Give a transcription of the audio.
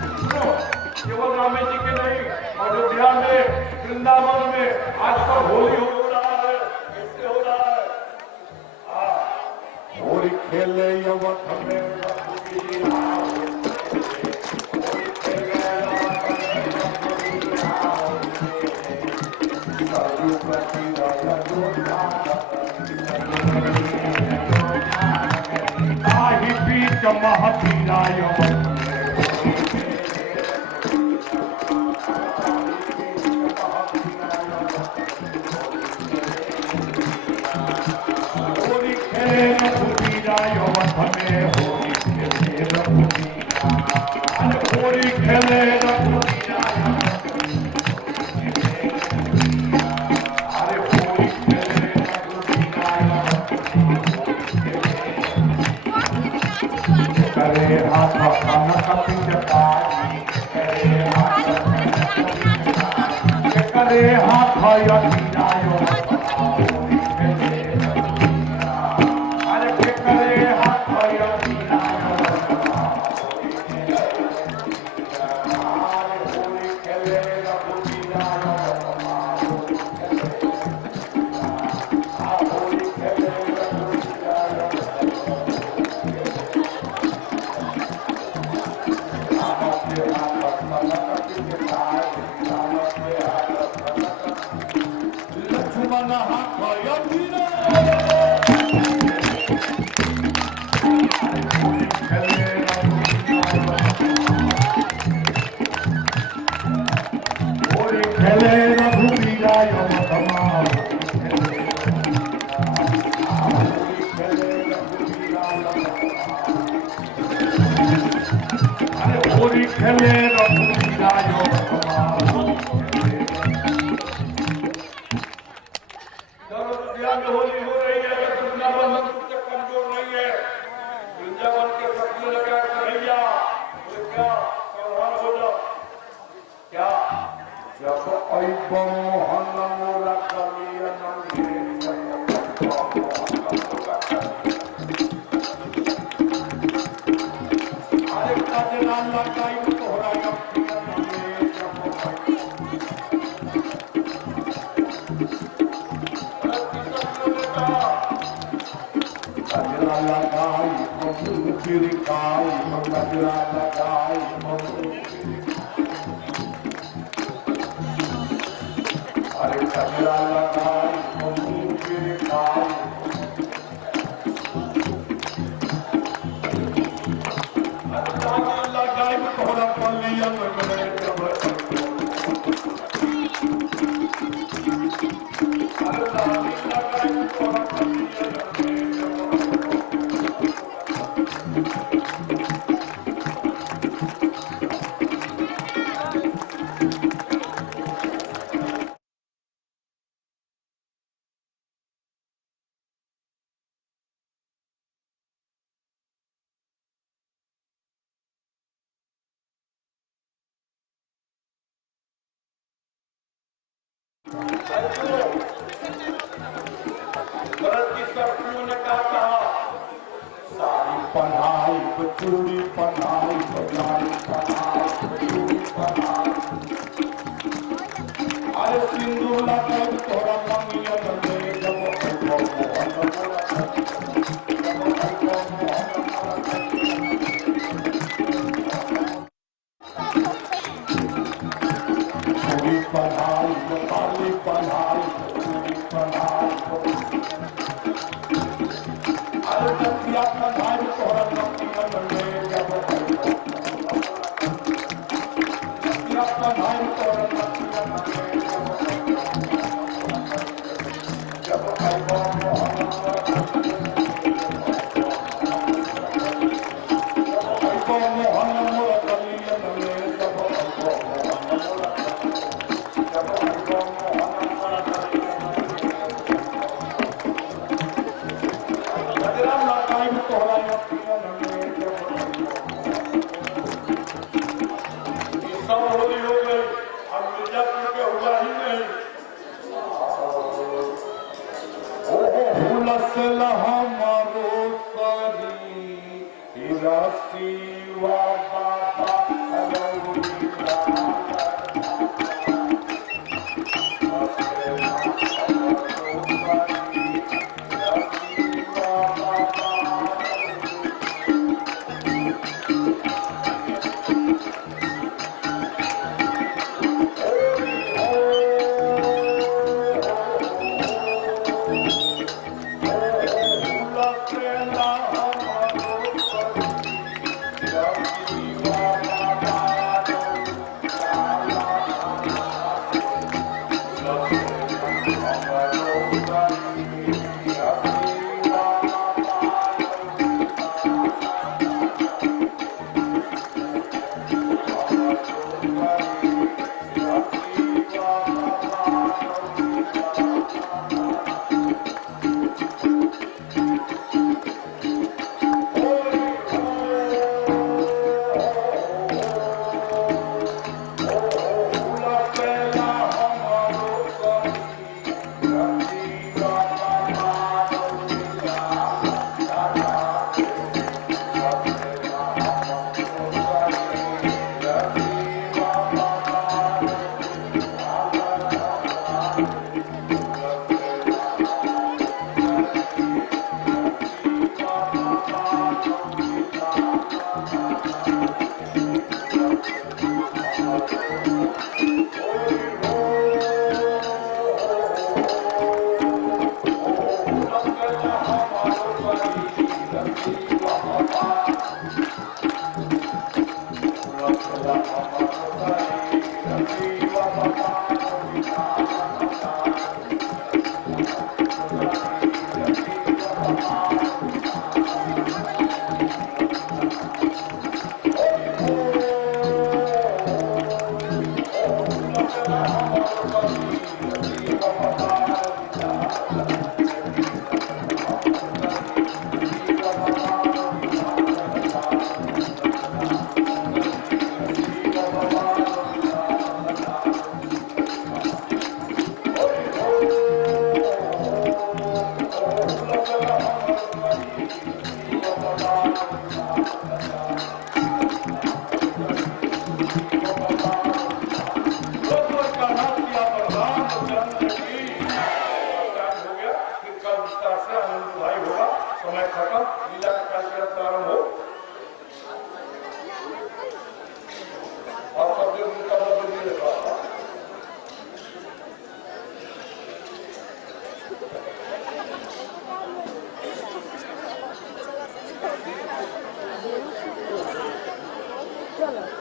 केवल रामे जी के नहीं, अयोध्या में, वृंदावन में आज तक होली हो रहा है। कैसे हो रहा है? होली खेले यवत में महतीराय होली खेले रघुवीराय वध में होली खेले रघुवीराय होली खेले रघुवीराय करे हाथ कनक पिचकारी करे हाथ अधीरायो अरे करे हाथ अधीरायो होली खेले रघुवीरायो होली खेले रघुवीरायो लक्ष्मण हाथ होली खेले रघुवीराय होली खेले रघुवीराय होली हो रही है, वृंदावन से कमजोर नहीं है। वृंदावन के सपने लगा कन्हैया क्या सावधान हो जाओ। क्या जब मोहन मोरा अरे काजला लगाई तोहरा कजरा लगाई पिरिकाई कजरा लगाई अरे कजरा लगाई पिरिकाई लगाई तोहरा पल्लिया में भरत की शक्तियों ने कहा सारी पढ़ा पहनाई चूड़ी पहनाई नारी पहनाई चूड़ी पहनाई अरे सिंदूर लगाई तोरा ममिया में जब मोहन मोरा चूड़ी पहनाई काली पहनाई चूड़ी पहनाई अरे नदिया पहनाई तोरा ममिया में जब नदिया पहनाई तोरा ममिया में जब मोहन मोरा कलियन में जब हमारो सरी रसीवा बाबा चलो